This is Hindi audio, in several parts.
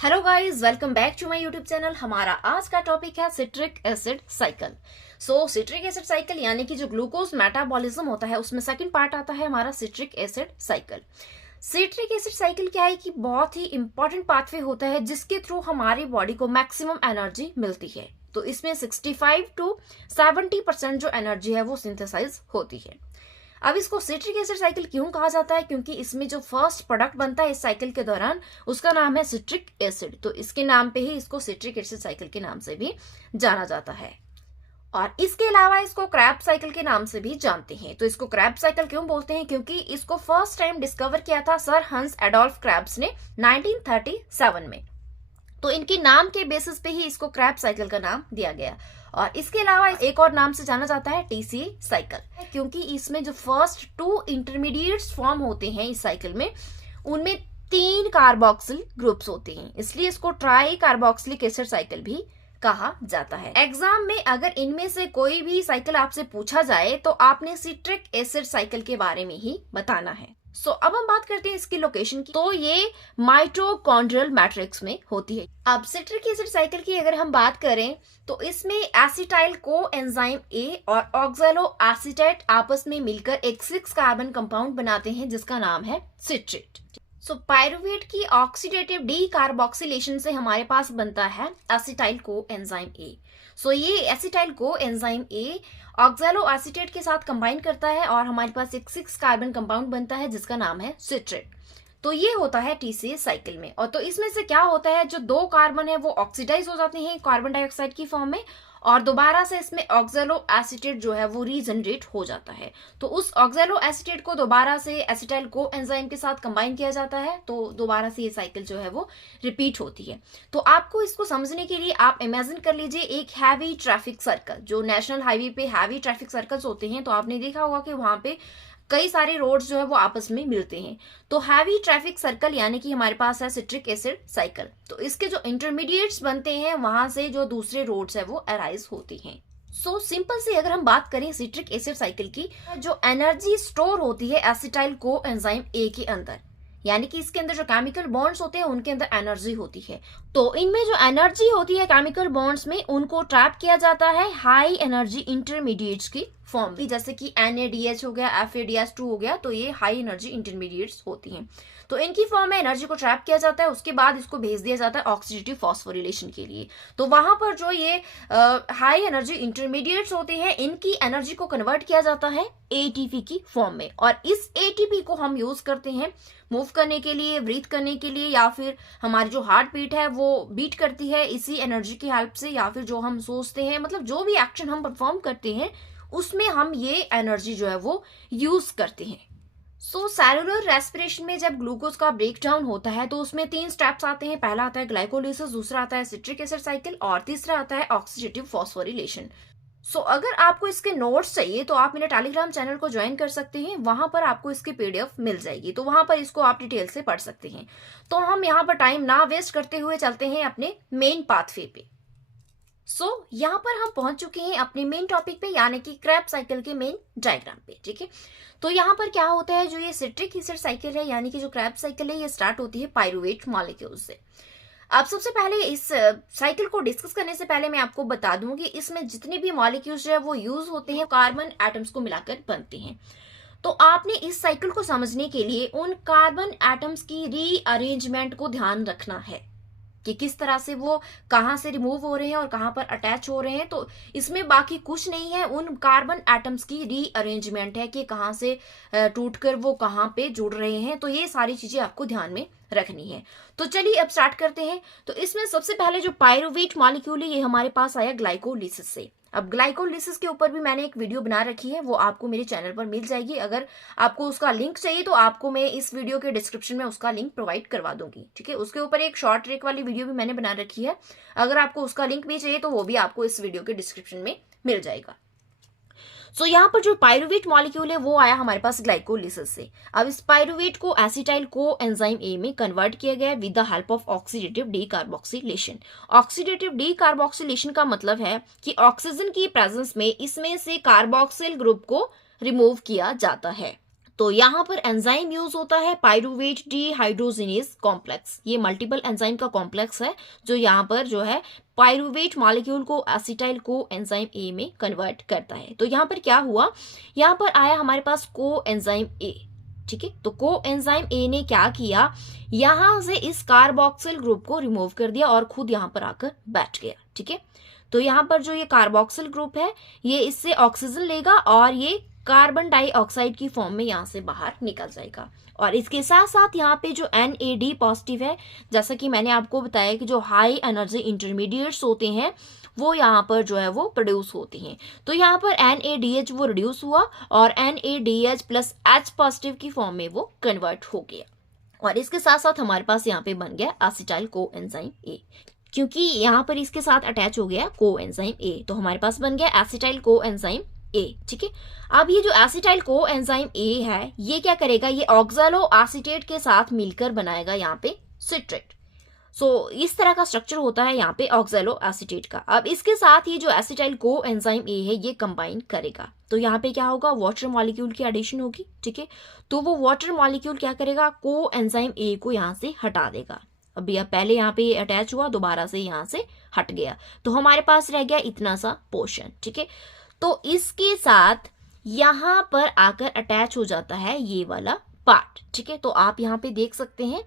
Hello guys, welcome back to my YouTube channel. हमारा आज का टॉपिक है citric acid cycle. Citric acid cycle यानी कि जो ग्लूकोज मेटाबॉलिज्म होता है उसमें सेकंड पार्ट आता है हमारा citric acid cycle. Citric acid cycle क्या है कि बहुत ही इंपॉर्टेंट पाथवे होता है जिसके थ्रू हमारी बॉडी को मैक्सिमम एनर्जी मिलती है। तो इसमें 65 to 70% जो एनर्जी है वो सिंथेसाइज होती है। अब इसको सिट्रिक एसिड साइकिल क्यों कहा जाता है? क्योंकि इसमें जो फर्स्ट प्रोडक्ट बनता है इस साइकिल के दौरान उसका नाम है सिट्रिक एसिड। तो इसके नाम पे ही इसको सिट्रिक एसिड साइकिल के नाम से भी जाना जाता है। और इसके अलावा इसको क्रैब्स साइकिल के नाम से भी जानते हैं। तो इसको क्रैब्स साइकिल क्यों बोलते हैं? क्योंकि इसको फर्स्ट टाइम डिस्कवर किया था सर हंस एडोल्फ क्रैब्स ने 1937 में। तो इनके नाम के बेसिस पे ही इसको क्रैब साइकिल का नाम दिया गया। और इसके अलावा एक और नाम से जाना जाता है टीसी साइकिल, क्योंकि इसमें जो फर्स्ट 2 इंटरमीडिएट्स फॉर्म होते हैं इस साइकिल में उनमें 3 कार्बोक्सिल ग्रुप्स होते हैं, इसलिए इसको ट्राई कार्बोक्सिलिक एसिड साइकिल भी कहा जाता है। एग्जाम में अगर इनमें से कोई भी साइकिल आपसे पूछा जाए तो आपने सिट्रिक एसिड साइकिल के बारे में ही बताना है। अब हम बात करते हैं इसकी लोकेशन की। तो ये माइटोकॉन्ड्रियल मैट्रिक्स में होती है। अब सिट्रिक एसिड साइकिल की अगर हम बात करें तो इसमें एसिटाइल कोएंजाइम ए और ऑक्सैलो एसीटेट आपस में मिलकर एक 6 कार्बन कंपाउंड बनाते हैं जिसका नाम है सिट्रेट। पायरुवेट की ऑक्सीडेटिव डी कार्बोक्सिलेशन से हमारे पास बनता है एसिटाइल कोएंजाइम ए। ये acetyl coenzyme A oxalo acetate के साथ कंबाइन करता है और हमारे पास एक 6 कार्बन कंपाउंड बनता है जिसका नाम है सिट्रेट। तो ये होता है टीसी साइकिल में। और तो इसमें से क्या होता है, जो 2 कार्बन है वो ऑक्सीडाइज हो जाते हैं कार्बन डाइऑक्साइड की फॉर्म में और दोबारा से इसमें ऑक्सैलो एसीटेट जो है वो रीजनरेट हो जाता है। तो उस ऑक्सैलो एसीटेट को दोबारा से एसिटाइल कोएंजाइम के साथ कंबाइन किया जाता है, तो दोबारा से ये साइकिल जो है वो रिपीट होती है। तो आपको इसको समझने के लिए आप इमेजिन कर लीजिए एक हैवी ट्रैफिक सर्कल। जो नेशनल हाईवे पे हैवी ट्रैफिक सर्कल्स होते हैं तो आपने देखा होगा कि वहां पे कई सारे रोड्स जो है वो आपस में मिलते हैं। तो हैवी ट्रैफिक सर्कल यानी कि हमारे पास है सिट्रिक एसिड साइकिल। तो इसके जो इंटरमीडिएट्स बनते हैं वहां से जो दूसरे रोड्स है वो अराइज होती हैं। सिंपल सी अगर हम बात करें सिट्रिक एसिड साइकिल की, जो एनर्जी स्टोर होती है एसिटाइल कोएंजाइम ए के अंदर, यानी कि इसके अंदर जो केमिकल बॉन्ड्स होते हैं उनके अंदर एनर्जी होती है। तो इनमें जो एनर्जी होती है केमिकल बॉन्ड्स में उनको ट्रैप किया जाता है हाई एनर्जी इंटरमीडिएट्स की फॉर्म में, जैसे कि NADH हो गया, FADH2 हो गया। तो ये हाई एनर्जी इंटरमीडिएट्स होती हैं। तो इनकी फॉर्म में एनर्जी को ट्रैप किया जाता है, उसके बाद इसको भेज दिया जाता है ऑक्सीडेटिव फॉस्फोरिलेशन के लिए। तो वहां पर जो ये हाई एनर्जी इंटरमीडिएट्स होते हैं इनकी एनर्जी को कन्वर्ट किया जाता है ATP की फॉर्म में। और इस ATP को हम यूज करते हैं मूव करने के लिए, ब्रीथ करने के लिए, या फिर हमारी जो हार्ट बीट है वो बीट करती है इसी एनर्जी की हेल्प से, या फिर जो हम सोचते हैं, मतलब जो भी एक्शन हम परफॉर्म करते हैं उसमें हम ये एनर्जी जो है वो यूज करते हैं। सेलुलर रेस्पिरेशन में जब ग्लूकोज का ब्रेक डाउन होता है तो उसमें 3 स्टेप्स आते हैं। पहला आता है ग्लाइकोलिसिस, दूसरा आता है सिट्रिक एसिड साइकिल और तीसरा आता है ऑक्सीडेटिव फॉस्फोरिलेशन। अगर आपको इसके नोट्स चाहिए तो आप मेरे टेलीग्राम चैनल को ज्वाइन कर सकते हैं, वहां पर आपको इसकी PDF मिल जाएगी। तो वहां पर इसको आप डिटेल से पढ़ सकते हैं। तो हम यहाँ पर टाइम ना वेस्ट करते हुए चलते हैं अपने मेन पाथवे पे। यहाँ पर हम पहुंच चुके हैं अपने मेन टॉपिक पे, यानी कि क्रैब साइकिल के मेन डायग्राम पे। ठीक है, तो यहाँ पर क्या होता है, जो ये सिट्रिक एसिड साइकिल है यानी कि जो क्रैब साइकिल है ये स्टार्ट होती है पायरुवेट मॉलिक्यूल से। अब सबसे पहले इस साइकिल को डिस्कस करने से पहले मैं आपको बता दूं कि इसमें जितने भी मॉलिक्यूल्स जो है वो यूज होते हैं कार्बन एटम्स को मिलाकर बनते हैं। तो आपने इस साइकिल को समझने के लिए उन कार्बन एटम्स की रीअरेंजमेंट को ध्यान रखना है कि किस तरह से वो कहाँ से रिमूव हो रहे हैं और कहाँ पर अटैच हो रहे हैं। तो इसमें बाकी कुछ नहीं है, उन कार्बन एटम्स की रीअरेंजमेंट है कि कहाँ से टूटकर वो कहाँ पे जुड़ रहे हैं। तो ये सारी चीजें आपको ध्यान में रखनी है। तो चलिए अब स्टार्ट करते हैं। तो इसमें सबसे पहले जो पायरुवेट मॉलिक्यूल है ये हमारे पास आया ग्लाइकोलिसिस से। अब ग्लाइकोलिसिस के ऊपर भी मैंने एक वीडियो बना रखी है, वो आपको मेरे चैनल पर मिल जाएगी। अगर आपको उसका लिंक चाहिए तो आपको मैं इस वीडियो के डिस्क्रिप्शन में उसका लिंक प्रोवाइड करवा दूंगी। ठीक है, उसके ऊपर एक शॉर्ट ट्रिक वाली वीडियो भी मैंने बना रखी है। अगर आपको उसका लिंक भी चाहिए तो वो भी आपको इस वीडियो के डिस्क्रिप्शन में मिल जाएगा। यहाँ पर जो पायरुवेट मॉलिक्यूल है वो आया हमारे पास ग्लाइकोलिसिस से। अब इस पायरुवेट को एसिटाइल कोएंजाइम ए में कन्वर्ट किया गया with the help of oxidative decarboxylation. Oxidative decarboxylation का मतलब है कि ऑक्सीजन की प्रेजेंस में इसमें से कार्बोक्सिल ग्रुप को रिमूव किया जाता है। तो यहाँ पर एंजाइम यूज होता है पायरुवेट डिहाइड्रोजिनेज कॉम्प्लेक्स। ये मल्टीपल एंजाइम का कॉम्प्लेक्स है जो यहाँ पर जो है पायरुवेट मॉलिक्यूल को एसिटाइल को एंजाइम ए में कन्वर्ट करता है। तो यहाँ पर क्या हुआ, यहाँ पर आया हमारे पास को एंजाइम ए, ठीक है। तो को एंजाइम ए ने क्या किया, यहां से इस कार्बोक्सिल ग्रुप को रिमूव कर दिया और खुद यहां पर आकर बैठ गया, ठीक है। तो यहाँ पर जो ये कार्बोक्सिल ग्रुप है ये इससे ऑक्सीजन लेगा और ये कार्बन डाइऑक्साइड की फॉर्म में यहाँ से बाहर निकल जाएगा। और इसके साथ साथ यहाँ पे जो NAD पॉजिटिव है, जैसा कि मैंने आपको बताया कि जो हाई एनर्जी इंटरमीडिएट्स होते हैं वो यहाँ पर जो है वो प्रोड्यूस होते हैं। तो यहाँ पर NADH वो रिड्यूस हुआ और NADH प्लस H पॉजिटिव की फॉर्म में वो कन्वर्ट हो गया। और इसके साथ साथ हमारे पास यहाँ पे बन गया एसिटाइल को एंजाइम ए, क्योंकि यहाँ पर इसके साथ अटैच हो गया को एंजाइम ए, तो हमारे पास बन गया एसिटाइल को एंजाइम ए, ठीक है। अब ये जो एसिटाइल को एंजाइम ए है ये क्या करेगा, ये ऑक्सैलो एसीटेट के साथ मिलकर बनाएगा यहाँ पे सिट्रेट। सो इस तरह का स्ट्रक्चर होता है यहाँ पे ऑक्सैलो एसीटेट का। अब इसके साथ ये जो एसिटाइल को एंजाइम ए है ये कंबाइन करेगा, तो यहाँ पे क्या होगा, वाटर मॉलिक्यूल की एडिशन होगी, ठीक है। तो वो वाटर मॉलिक्यूल क्या करेगा, को एंजाइम ए को यहाँ से हटा देगा। अभी अब पहले यहाँ पे अटैच हुआ, दोबारा से यहाँ से हट गया, तो हमारे पास रह गया इतना सा पोर्शन, ठीक है। तो इसके साथ यहाँ पर आकर अटैच हो जाता है ये वाला पार्ट, ठीक है। तो आप यहाँ पे देख सकते हैं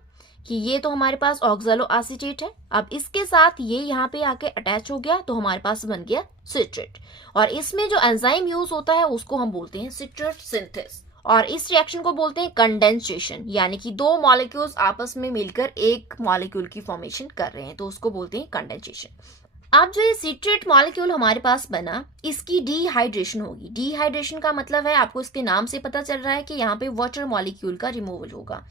कि ये तो हमारे पास ऑक्सैलो एसीटेट है, अब इसके साथ ये यहाँ पे आके अटैच हो गया तो हमारे पास बन गया सिट्रेट। और इसमें जो एंजाइम यूज होता है उसको हम बोलते हैं सिट्रेट सिंथेस, और इस रिएक्शन को बोलते हैं कंडेंसेशन, यानी कि दो मॉलिक्यूल्स आपस में मिलकर एक मॉलिक्यूल की फॉर्मेशन कर रहे हैं, तो उसको बोलते हैं कंडेंसेशन। अब जो ये सिट्रेट मॉलिक्यूल हमारे पास बना, इसकी डिहाइड्रेशन होगी। डिहाइड्रेशन का मतलब है, आपको इसके नाम से पता चल रहा है कि यहाँ पे वाटर मॉलिक्यूल का रिमूवल होगा।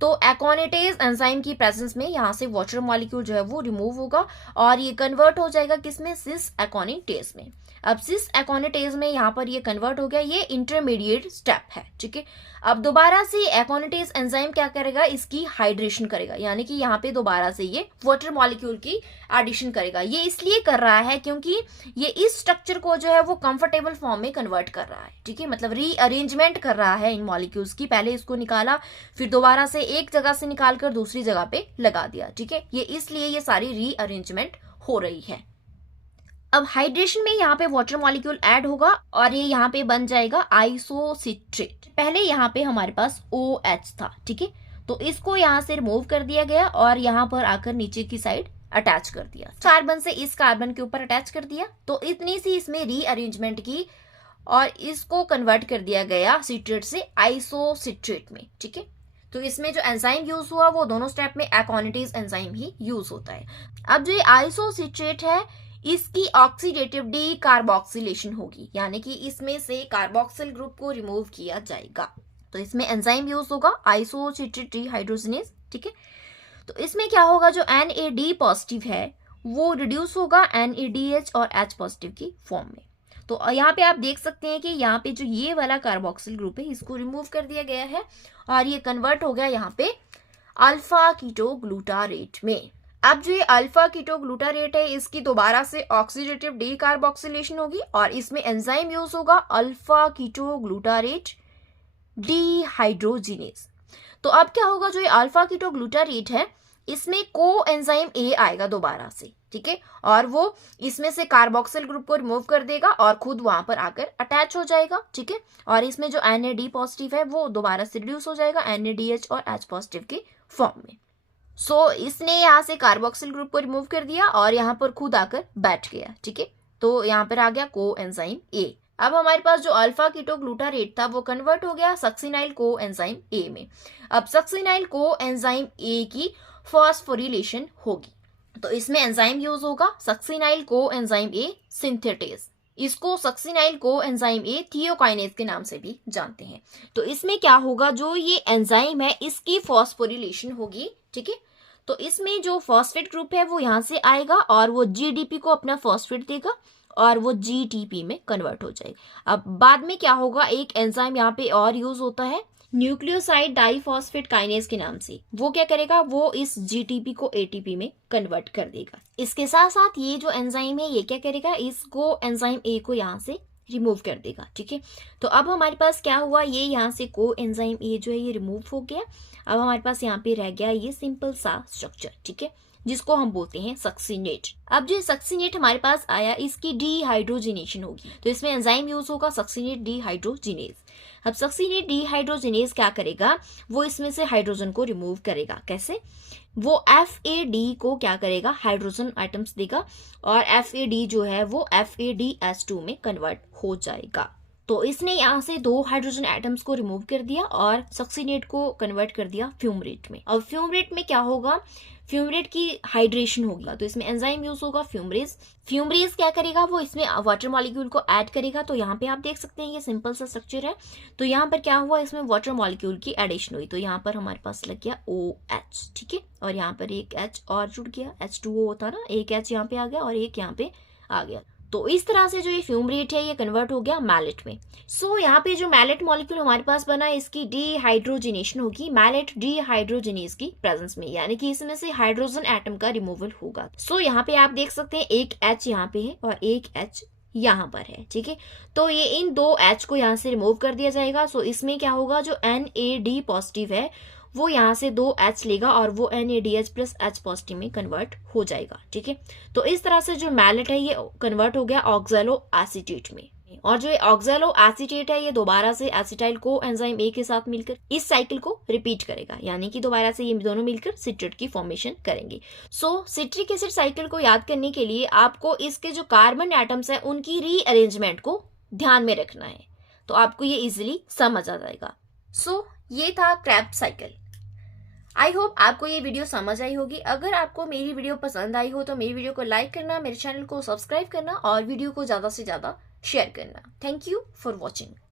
तो एकोनेटेज एंजाइम की प्रेजेंस में यहाँ से वाटर मॉलिक्यूल जो है वो रिमूव होगा और ये कन्वर्ट हो जाएगा किसमें, सिस एकोनेटेज में। अब सिस एकोनेटेज में यहाँ पर ये कन्वर्ट हो गया, ये इंटरमीडिएट स्टेप है, ठीक है। अब दोबारा से एकोनेटेज एंजाइम क्या करेगा, इसकी हाइड्रेशन करेगा, यानी कि यहाँ पे दोबारा से ये वाटर मॉलिक्यूल की एडिशन करेगा। ये इसलिए कर रहा है क्योंकि ये इस स्ट्रक्चर को जो है वो कंफर्टेबल फॉर्म में कन्वर्ट कर रहा है, ठीक है। मतलब रीअरेंजमेंट कर रहा है इन मॉलिक्यूल्स की, पहले इसको निकाला फिर दोबारा से एक जगह से निकालकर दूसरी जगह पे लगा दिया, ठीक है। ये इसलिए ये सारी रीअरेंजमेंट हो रही है। अब हाइड्रेशन में यहाँ पे वाटर मॉलिक्यूल ऐड होगा और ये यहाँ पे बन जाएगा आइसोसिट्रेट। पहले यहाँ पे हमारे पास OH था, ठीक है। तो इसको यहाँ से रिमूव कर दिया गया और यहाँ पर आकर नीचे की साइड अटैच कर दिया, कार्बन से इस कार्बन के ऊपर अटैच कर दिया। तो इतनी सी इसमें रीअरेंजमेंट की और इसको कन्वर्ट कर दिया गया सिट्रेट से आइसोसिट्रेट में, ठीक है। तो इसमें जो एंजाइम यूज हुआ वो दोनों स्टेप में एकोनेटेज एंजाइम ही यूज होता है। अब जो ये आइसोसिट्रेट है इसकी ऑक्सीडेटिव डीकार्बोक्सिलेशन होगी, यानी कि इसमें से कार्बोक्सिल ग्रुप को रिमूव किया जाएगा। तो इसमें एंजाइम यूज होगा आइसोसिट्रेट डिहाइड्रोजिनेज, ठीक है। तो इसमें क्या होगा, जो NAD पॉजिटिव है वो रिड्यूस होगा NADH और H पॉजिटिव की फॉर्म में। तो यहाँ पे आप देख सकते हैं कि यहाँ पे जो ये वाला कार्बोक्सिल ग्रुप है इसको रिमूव कर दिया गया है और ये कन्वर्ट हो गया यहाँ पे अल्फा कीटोग्लूटारेट में। अब जो ये अल्फा कीटोग्लूटारेट है इसकी दोबारा से ऑक्सीडेटिव डीकार्बोक्सिलेशन होगी और इसमें एंजाइम यूज होगा अल्फा कीटोग्लूटारेट डिहाइड्रोजिनेज। तो अब क्या होगा, जो ये अल्फा कीटोग्लूटारेट है इसमें को एंजाइम ए आएगा दोबारा से, ठीक है। और वो इसमें से कार्बोक्सिल ग्रुप को रिमूव कर देगा और खुद वहां पर आकर अटैच हो जाएगा, ठीक है। और इसमें जो NAD पॉजिटिव है वो दोबारा से रिड्यूस हो जाएगा NADH और H पॉजिटिव के फॉर्म में। सो इसने यहाँ से कार्बोक्सिल ग्रुप को रिमूव कर दिया और यहाँ पर खुद आकर बैठ गया, ठीक है। तो यहाँ पर आ गया को एंजाइम ए। अब हमारे पास जो अल्फा कीटोग्लूटारेट था वो कन्वर्ट हो गया सक्सिनाइल को एंजाइम ए में। अब सक्सिनाइल को एंजाइम ए की फॉस्फोरिलेशन होगी, तो इसमें एंजाइम यूज होगा सक्सिनाइल को एंजाइम ए सिंथेटेज। इसको सक्सिनाइल को एंजाइम ए थियोकाइनेज के नाम से भी जानते हैं। तो इसमें क्या होगा, जो ये एंजाइम है इसकी फॉस्फोरिलेशन होगी, ठीक है। तो इसमें जो फॉस्फेट ग्रुप है वो यहाँ से आएगा और वो GDP को अपना फॉस्फेट देगा और वो GTP में कन्वर्ट हो जाएगा। अब बाद में क्या होगा, एक एंजाइम यहाँ पे और यूज होता है न्यूक्लियोसाइड डाइफॉस्फेट काइनेज के नाम से। वो क्या करेगा, वो इस GTP को ATP में कन्वर्ट कर देगा। इसके साथ साथ ये जो एंजाइम है ये क्या करेगा, इसको एंजाइम ए को यहाँ से रिमूव कर देगा। ठीक है, तो अब हमारे पास क्या हुआ, ये यहाँ से को एंजाइम ए जो है ये रिमूव हो गया। अब हमारे पास यहाँ पे रह गया ये सिंपल सा स्ट्रक्चर, ठीक है, जिसको हम बोलते हैं सक्सिनेट। अब जो सक्सिनेट हमारे पास आया, इसकी डीहाइड्रोजिनेशन होगी, तो इसमें एंजाइम यूज होगा सक्सिनेट डीहाइड्रोजिनेज। अब सक्सिनेट डीहाइड्रोजिनेज क्या करेगा, वो इसमें से हाइड्रोजन को रिमूव करेगा। कैसे, वो FAD को क्या करेगा, हाइड्रोजन आइटम्स देगा, और FAD जो है वो FADH2 में कन्वर्ट हो जाएगा। तो इसने यहाँ से 2 हाइड्रोजन एटम्स को रिमूव कर दिया और सक्सिनेट को कन्वर्ट कर दिया फ्यूमरेट में। अब फ्यूमरेट में क्या होगा, फ्यूमरेट की हाइड्रेशन होगी, तो इसमें एंजाइम यूज होगा फ्यूमरेज। फ्यूमरेज क्या करेगा, वो इसमें वाटर मॉलिक्यूल को ऐड करेगा। तो यहाँ पे आप देख सकते हैं ये सिंपल सा स्ट्रक्चर है। तो यहाँ पर क्या हुआ, इसमें वाटर मॉलिक्यूल की एडिशन हुई, तो यहाँ पर हमारे पास लग गया OH, ठीक है, और यहाँ पर एक H और जुड़ गया, H2O होता ना, एक H यहाँ पे आ गया और एक यहाँ पे आ गया। तो इस तरह से जो ये फ्यूमरेट है ये कन्वर्ट हो गया मैलेट में। सो यहाँ पे जो मैलेट मॉलिक्यूल हमारे पास बना, इसकी डीहाइड्रोजिनेशन होगी मैलेट डीहाइड्रोजिनेज की प्रेजेंस में, यानी कि इसमें से हाइड्रोजन एटम का रिमूवल होगा। सो यहाँ पे आप देख सकते हैं एक H यहाँ पे है और एक H यहाँ पर है, ठीक है, तो ये इन 2 H को यहाँ से रिमूव कर दिया जाएगा। सो इसमें क्या होगा, जो NAD पॉजिटिव है वो यहाँ से 2 H लेगा और वो NADH प्लस H पॉजिटिव में कन्वर्ट हो जाएगा। ठीक है, तो इस तरह से जो मैलेट है ये कन्वर्ट हो गया ऑक्सैलो एसीटेट में, और जो ऑक्सैलो एसीटेट है ये दोबारा से एसिटाइल को एंजाइम ए के साथ मिलकर इस साइकिल को रिपीट करेगा, यानी कि दोबारा से ये दोनों मिलकर सिट्रेट की फॉर्मेशन करेंगे। सो सिट्रिक एसिड साइकिल को याद करने के लिए आपको इसके जो कार्बन एटम्स है उनकी रीअरेंजमेंट को ध्यान में रखना है, तो आपको ये इजिली समझ आ जाएगा। सो ये था क्रेब्स साइकिल। आई होप आपको ये वीडियो समझ आई होगी। अगर आपको मेरी वीडियो पसंद आई हो तो मेरी वीडियो को लाइक करना, मेरे चैनल को सब्सक्राइब करना और वीडियो को ज़्यादा से ज़्यादा शेयर करना। Thank you for watching.